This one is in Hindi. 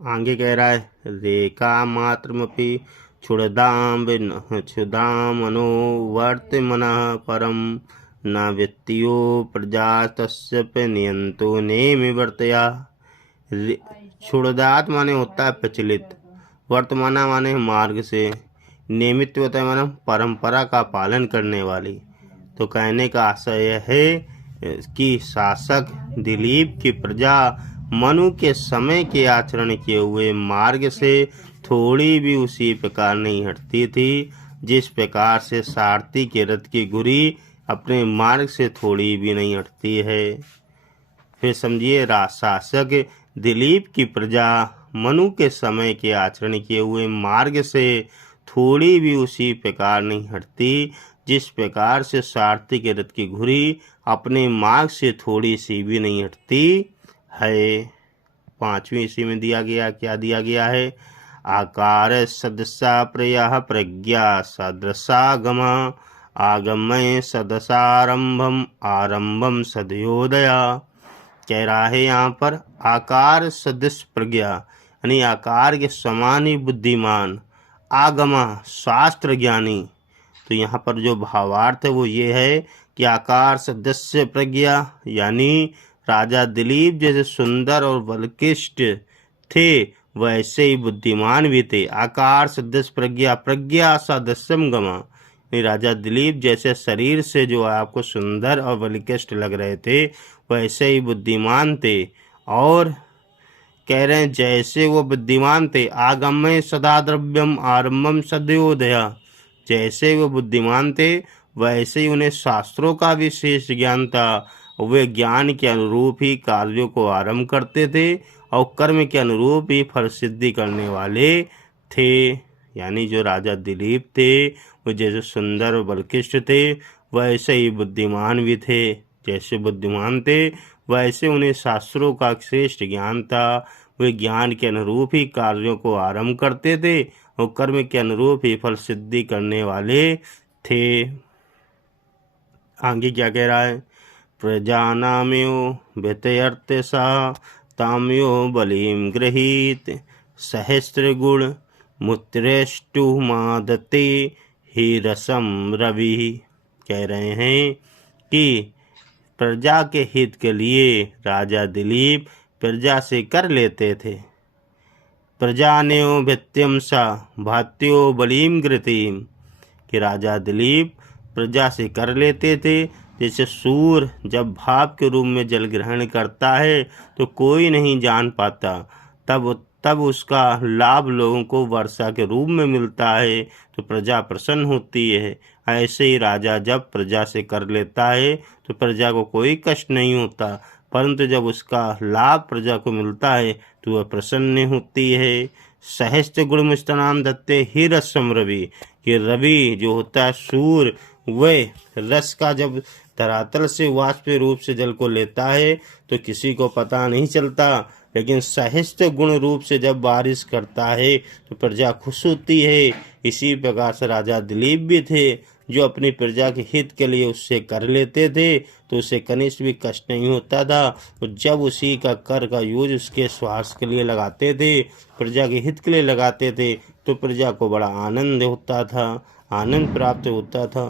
आगे कह रहा है रेखा मात्रमपि क्षुधामनो वर्तमनः परम न वित्तियो प्रजा तस्य नियंतो नेमि वर्तया। क्षुधात माने होता है प्रचलित, वर्तमाना माने मार्ग से, नियमित होता है माने परंपरा का पालन करने वाली। तो कहने का आशय यह है कि शासक दिलीप की प्रजा मनु के समय के आचरण किए हुए मार्ग से थोड़ी भी उसी प्रकार नहीं हटती थी जिस प्रकार से सारथी के रथ की घुरी अपने मार्ग से थोड़ी भी नहीं हटती है। फिर समझिए, शासक दिलीप की प्रजा मनु के समय के आचरण किए हुए मार्ग से थोड़ी भी उसी प्रकार नहीं हटती जिस प्रकार से सारथी के रथ की घुरी अपने मार्ग से थोड़ी सी भी नहीं हटती है। 5वीं इसी में दिया गया, क्या दिया गया है? आकार सदसा प्रयः प्रज्ञा सदृशागम आगमय सदसारंभम आरंभम सदयोदया। कह रहा है यहाँ पर आकार सदृश प्रज्ञा यानी आकार के समान ही बुद्धिमान, आगमा शास्त्र ज्ञानी। तो यहाँ पर जो भावार्थ है वो ये है कि आकार सदस्य प्रज्ञा यानी राजा दिलीप जैसे सुंदर और बलकिष्ट थे वैसे ही बुद्धिमान भी थे। आकार सदस्य प्रज्ञा, प्रज्ञा सदस्यम गमा, राजा दिलीप जैसे शरीर से जो आपको सुंदर और बलिष्ठ लग रहे थे वैसे ही बुद्धिमान थे। और कह रहे हैं जैसे वो बुद्धिमान थे, आगम्य सदा द्रव्यम आरंभम सदयोदया, जैसे वो बुद्धिमान थे वैसे ही उन्हें शास्त्रों का भी श्रेष्ठ ज्ञान था। वे ज्ञान के अनुरूप ही कार्यों को आरंभ करते थे और कर्म के अनुरूप ही फल सिद्धि करने वाले थे। यानी जो राजा दिलीप थे वो जैसे सुंदर और बलकिष्ट थे वैसे ही बुद्धिमान भी थे। जैसे बुद्धिमान थे वैसे उन्हें शास्त्रों का श्रेष्ठ ज्ञान था। वे ज्ञान के अनुरूप ही कार्यों को आरंभ करते थे और कर्म के अनुरूप ही फल सिद्धि करने वाले थे। आगे क्या कह रहा है? प्रजानाम्यो व्यतयर्ते सा ताम्यो बलिम गृहीत सहस्त्रगुण मुत्रेष्टु मादते ही रसम रवि। कह रहे हैं कि प्रजा के हित के लिए राजा दिलीप प्रजा से कर लेते थे। प्रजान्यो व्यत्यम सा भात्यो बलिम गृतीम, कि राजा दिलीप प्रजा से कर लेते थे। जैसे सूर जब भाप के रूप में जल ग्रहण करता है तो कोई नहीं जान पाता, तब उसका लाभ लोगों को वर्षा के रूप में मिलता है तो प्रजा प्रसन्न होती है। ऐसे ही राजा जब प्रजा से कर लेता है तो प्रजा को कोई कष्ट नहीं होता, परंतु जब उसका लाभ प्रजा को मिलता है तो वह प्रसन्न होती है। सहस्त्र गुण मुस्तनाम दत्ते ही रसम रवि, कि रवि जो होता है सूर वह रस का जब धरातल से वाष्प रूप से जल को लेता है तो किसी को पता नहीं चलता, लेकिन सहस्त्र गुण रूप से जब बारिश करता है तो प्रजा खुश होती है। इसी प्रकार से राजा दिलीप भी थे जो अपनी प्रजा के हित के लिए उससे कर लेते थे तो उसे कनिष्ठ भी कष्ट नहीं होता था। तो जब उसी का कर का यूज उसके स्वास्थ्य के लिए लगाते थे, प्रजा के हित के लिए लगाते थे तो प्रजा को बड़ा आनंद होता था, आनंद प्राप्त होता था।